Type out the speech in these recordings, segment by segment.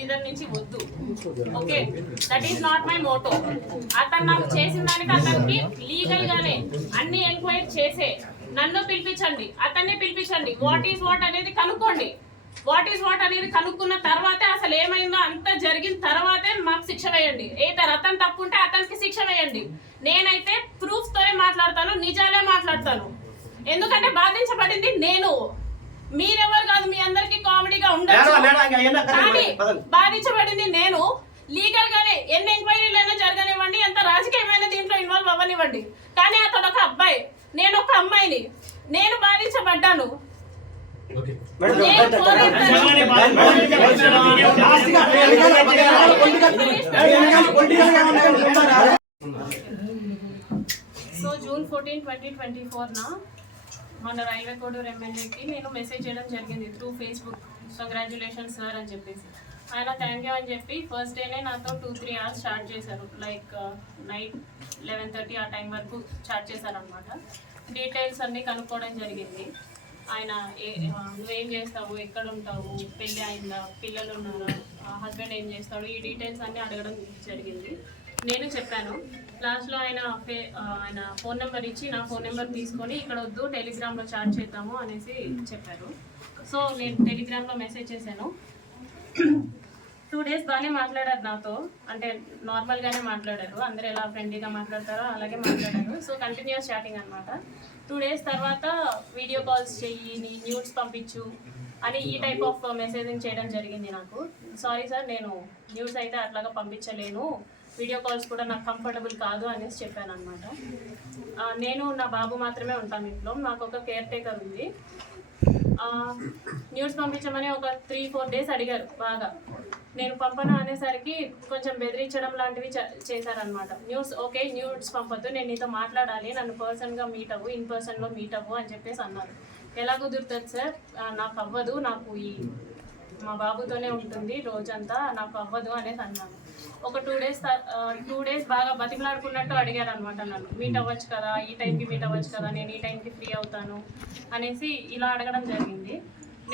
Leader నుంచి వద్దు. Okay? That is not my motto అతను నాకు చేసిన దానికి అతనికి లీగల్ గానే అన్ని ఎంక్వైరీ చేసే. నన్ను పిలిపించండి. అతన్ని పిలిపించండి. వాట్ ఈస్ వాట్ అనేది కనుక్కోండి. వాట్ ఈస్ వాట్ అనేది కనుక్కున్న తర్వాతే అసలు ఏమైందో అంత జరిగిన తర్వాతే మాకు శిక్ష వేయండి. ఏతారు అతను తప్పు ఉంటే అతనికి శిక్ష వేయండి. నేనైతే ప్రూఫ్ తోనే మాట్లాడతాను నిజాలే మాట్లాడతాను. ఎందుకంటే బాధించబడింది నేను. మీరెవరు కాదు మీ అందరికి కామెడీగా పదండి. బాధించబడింది నేను లీగల్ గానే ఎన్ని ఎంక్వైరీలైనా జరగనివ్వండి ఎంత రాజకీయమైన దీంట్లో ఇన్వాల్వ్ అవ్వనివ్వండి కానీ అతడు ఒక అబ్బాయి నేను ఒక అమ్మాయిని నేను బాధించబడ్డాను. So June fourteen twenty twenty ఫోర్న మన రైల్వే ఎమ్మెల్యేకి నేను మెసేజ్ చేయడం జరిగింది త్రూ ఫేస్బుక్ కంగ్రాచులేషన్ సార్ అని చెప్పేసి. ఆయన థ్యాంక్ యూ అని చెప్పి ఫస్ట్ డేనే నాతో టూ త్రీ అవర్స్ స్టార్ట్ చేశారు. లైక్ నైట్ లెవెన్ థర్టీ ఆ టైం వరకు స్టార్ట్ చేశారనమాట డీటెయిల్స్ అన్నీ కనుక్కోవడం జరిగింది. ఆయన ఏ నువ్వేం చేస్తావు? ఎక్కడ ఉంటావు పెళ్ళి అయిందా? పిల్లలు ఉన్నారా? హస్బెండ్ ఏం చేస్తాడు? ఈ డీటెయిల్స్ అన్నీ అడగడం జరిగింది. నేను చెప్పాను లాస్ట్లో ఆయన ఫే ఆయన ఫోన్ నెంబర్ ఇచ్చి నా ఫోన్ నెంబర్ తీసుకొని ఇక్కడ వద్దు టెలిగ్రామ్లో చాట్ చేద్దాము అనేసి చెప్పారు. సో నేను టెలిగ్రామ్లో మెసేజ్ చేశాను. టూ డేస్ బాగానే మాట్లాడారు నాతో. అంటే నార్మల్గానే మాట్లాడారు. అందరు ఎలా ఫ్రెండ్లీగా మాట్లాడతారో అలాగే మాట్లాడారు. సో కంటిన్యూస్ చాటింగ్ అనమాట టూ డేస్ తర్వాత వీడియో కాల్స్ చెయ్యి నీ న్యూడ్స్ పంపించు అని ఈ టైప్ ఆఫ్ మెసేజింగ్ చేయడం జరిగింది నాకు. సారీ సార్ నేను న్యూస్ అయితే అట్లాగా పంపించలేను. వీడియో కాల్స్ కూడా నాకు కంఫర్టబుల్ కాదు అనేసి చెప్పాను అనమాట నేను నా బాబు మాత్రమే ఉంటాను ఇంట్లో. నాకు ఒక కేర్ టేకర్ ఉంది న్యూస్ పంపించమని ఒక త్రీ ఫోర్ డేస్ అడిగారు బాగా. నేను పంపను అనేసరికి కొంచెం బెదిరించడం లాంటివి చేశారనమాట న్యూస్ ఓకే న్యూస్ పంపొద్దు. నేను నీతో మాట్లాడాలి. నన్ను పర్సన్గా మీట్ అవ్వు ఇన్ పర్సన్లో మీట్ అవ్వు అని చెప్పేసి అన్నారు. ఎలా కుదురుతుంది సార్ నాకు అవ్వదు. నాకు ఈ మా బాబుతోనే ఉంటుంది రోజంతా నాకు అవ్వదు అనేసి అన్నాను. ఒక టూ డేస్ టూ డేస్ బాగా బతిమలాడుకున్నట్టు అడిగారు అనమాట నన్ను. మీట్ అవ్వచ్చు కదా ఈ టైంకి మీట్ అవ్వచ్చు కదా నేను ఈ టైంకి ఫ్రీ అవుతాను అనేసి ఇలా అడగడం జరిగింది.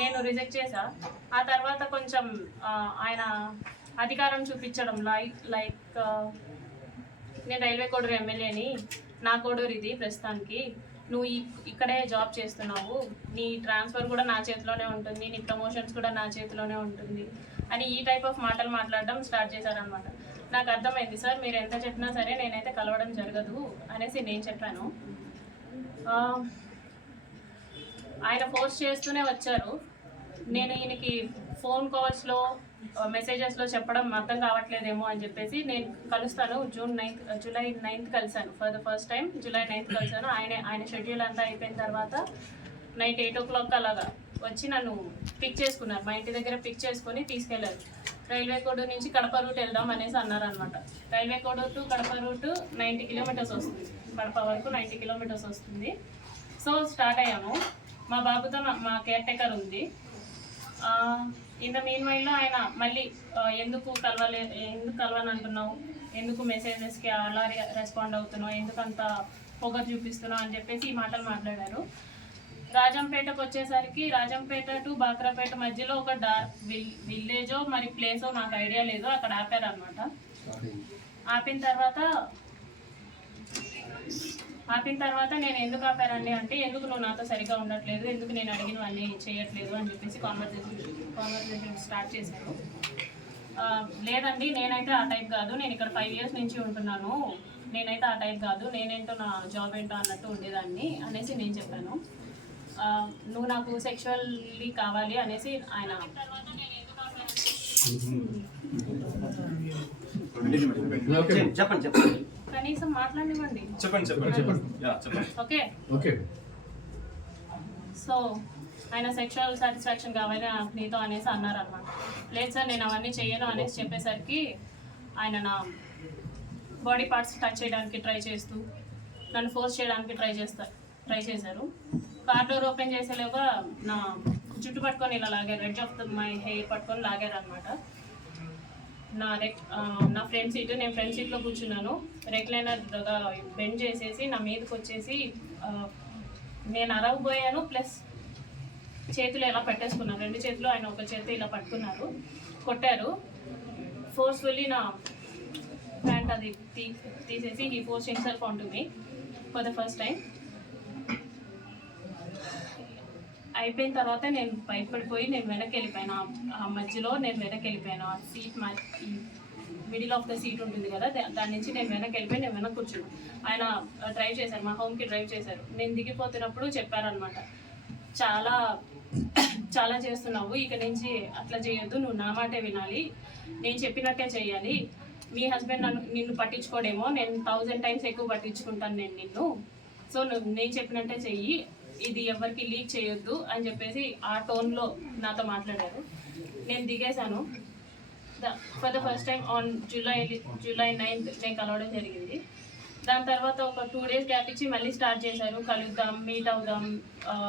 నేను రిజెక్ట్ చేశా. ఆ తర్వాత కొంచెం ఆయన అధికారం చూపించడం లైక్ లైక్ నేను రైల్వే కోడూరు ఎమ్మెల్యేని నా కోడూరు ఇది ప్రస్తుతానికి. నువ్వు ఇక్కడే జాబ్ చేస్తున్నావు. నీ ట్రాన్స్ఫర్ కూడా నా చేతిలోనే ఉంటుంది. నీ ప్రమోషన్స్ కూడా నా చేతిలోనే ఉంటుంది అని ఈ టైప్ ఆఫ్ మాటలు మాట్లాడడం స్టార్ట్ చేశారనమాట నాకు అర్థమైంది సార్ మీరు ఎంత చెప్పినా సరే నేనైతే కలవడం జరగదు అనేసి నేను చెప్పాను. ఆయన ఫోర్స్ చేస్తూనే వచ్చారు. నేను ఈయనకి ఫోన్ కాల్స్లో మెసేజెస్లో చెప్పడం అర్థం కావట్లేదేమో అని చెప్పేసి నేను కలుస్తాను. జూన్ నైన్త్ జూలై నైన్త్ కలిశాను. For the first time July ninth కలిశాను. ఆయన ఆయన షెడ్యూల్ అంతా అయిపోయిన తర్వాత నైట్ ఎయిట్ ఓ క్లాక్ అలాగా వచ్చి నన్ను పిక్ చేసుకున్నారు. మా ఇంటి దగ్గర పిక్ చేసుకొని తీసుకెళ్ళారు. రైల్వే కోడూరు నుంచి కడప రూట్ వెళ్దాం అనేసి అన్నారనమాట railway Koduru to Kadapa route ninety kilometres వస్తుంది. కడప వరకు నైంటీ కిలోమీటర్స్ వస్తుంది. సో స్టార్ట్ అయ్యాము. మా బాబుతో మా- మా కేర్ టేకర్ ఉంది. ఇన్ ద మీన్ వైల్లో ఆయన మళ్ళీ ఎందుకు కలవలే ఎందుకు కలవని అంటున్నావు ఎందుకు మెసేజెస్కి అలా రెస్పాండ్ అవుతున్నావు? ఎందుకు అంత పొగ చూపిస్తున్నావు? అని చెప్పేసి ఈ మాటలు మాట్లాడారు. రాజంపేటకు వచ్చేసరికి రాజంపేట టు బాక్రాపేట మధ్యలో ఒక డార్క్ విల్ విల్లేజో మరి ప్లేసో నాకు ఐడియా లేదు. అక్కడ ఆపారనమాట ఆపిన తర్వాత ఆపిన తర్వాత నేను ఎందుకు ఆపారండి అంటే ఎందుకు నువ్వు నాతో సరిగా ఉండట్లేదు ఎందుకు నేను అడిగినవన్నీ చేయట్లేదు అని చెప్పేసి కాన్వర్జేషన్ కాన్వర్జేషన్ స్టార్ట్ చేశాను. ఆ, లేదండి నేనైతే ఆ టైప్ కాదు. నేను ఇక్కడ ఫైవ్ ఇయర్స్ నుంచి ఉంటున్నాను. నేనైతే ఆ టైప్ కాదు. నేనేంటో నా జాబ్ ఏంటో అన్నట్టు ఉండేదాన్ని అనేసి నేను చెప్పాను. ఆ, నువ్వు నాకు సెక్షువల్లీ కావాలి అనేసి ఆయన తర్వాత నేను ఎందుకు ఆపానంటే చెప్పండి చెప్పండి. కనీసం మాట్లాడివ్వండి చెప్పండి చెప్పండి. చెప్పండి. యా చెప్పండి. ఓకే. ఓకే. సో ఆయన సెక్షువల్ సాటిస్ఫాక్షన్ కావాలి నాకు నీతో అనేసి అన్నారు అనమాట లేదు సార్ నేను అవన్నీ చేయను అనేసి చెప్పేసరికి ఆయన నా బాడీ పార్ట్స్ టచ్ చేయడానికి ట్రై చేస్తూ నన్ను ఫోర్స్ చేయడానికి ట్రై చేస్తారు ట్రై చేశారు. కార్ డోర్ ఓపెన్ చేసేలోగా నా జుట్టు పట్టుకొని ఇలా లాగారు red of the my hair పట్టుకొని లాగారు అనమాట నా రెక్ నా ఫ్రంట్ సీట్ నేను ఫ్రంట్ సీట్లో కూర్చున్నాను. రెక్లైనర్ బెండ్ చేసేసి నా మీదకి వచ్చేసి నేను అరవబోయాను ప్లస్ చేతులు ఇలా పెట్టేసుకున్నాను రెండు చేతులు ఆయన ఒక చేతి ఇలా పట్టుకున్నారు. కొట్టారు. ఫోర్స్ఫుల్లీ నా ప్యాంట్ అది తీ తీసేసి ఈ ఫోర్స్ హిమ్సెల్ఫ్ ఉంటుంది ఫర్ ద ఫస్ట్ టైం అయిపోయిన తర్వాత నేను భయపడిపోయి నేను వెనక్కి వెళ్ళిపోయాను ఆ- మధ్యలో నేను వెనక్కి వెళ్ళిపోయాను ఆ సీట్ మా మిడిల్ ఆఫ్ ద సీట్ ఉంటుంది కదా దాని నుంచి నేను వెనక్కి వెళ్ళిపోయి నేను వెనక్కి కూర్చున్నాను ఆయన డ్రైవ్ చేశారు మా హోమ్కి డ్రైవ్ చేశారు. నేను దిగిపోతున్నప్పుడు చెప్పారనమాట చాలా చాలా చేస్తున్నావు ఇక నుంచి అట్లా చేయొద్దు నువ్వు నా మాటే వినాలి. నేను చెప్పినట్టే చేయాలి మీ హస్బెండ్ నన్ను నిన్ను పట్టించుకోడేమో నేను థౌజండ్ టైమ్స్ ఎక్కువ పట్టించుకుంటాను నేను నిన్ను. సో నువ్వు నేను చెప్పినట్టే చెయ్యి ఇది ఎవరికి లీక్ చేయొద్దు అని చెప్పేసి ఆ టోన్లో నాతో మాట్లాడారు. నేను దిగేశాను. For the first time on July July ninth నేను కలవడం జరిగింది. దాని తర్వాత ఒక టూ డేస్ గ్యాప్ ఇచ్చి మళ్ళీ స్టార్ట్ చేశారు. కలుద్దాం మీట్ అవుదాం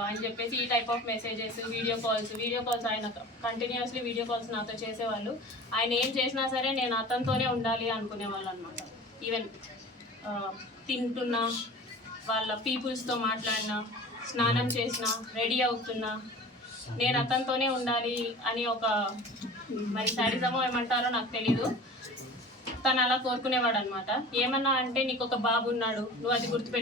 అని చెప్పేసి ఈ type of messages video calls video calls ఆయన కంటిన్యూస్లీ వీడియో కాల్స్ నాతో చేసేవాళ్ళు. ఆయన ఏం చేసినా సరే నేను అతనితోనే ఉండాలి అనుకునేవాళ్ళు అనమాట ఈవెన్ తింటున్నా వాళ్ళ పీపుల్స్తో మాట్లాడినా స్నానం చేసినా రెడీ అవుతున్నా. నేను అతనితోనే ఉండాలి అని ఒక మరి శాడిజమో ఏమంటారో నాకు తెలీదు. తను అలా కోరుకునేవాడు అనమాట ఏమన్నా అంటే నీకు ఒక బాబు ఉన్నాడు నువ్వు అది గుర్తుపెట్టు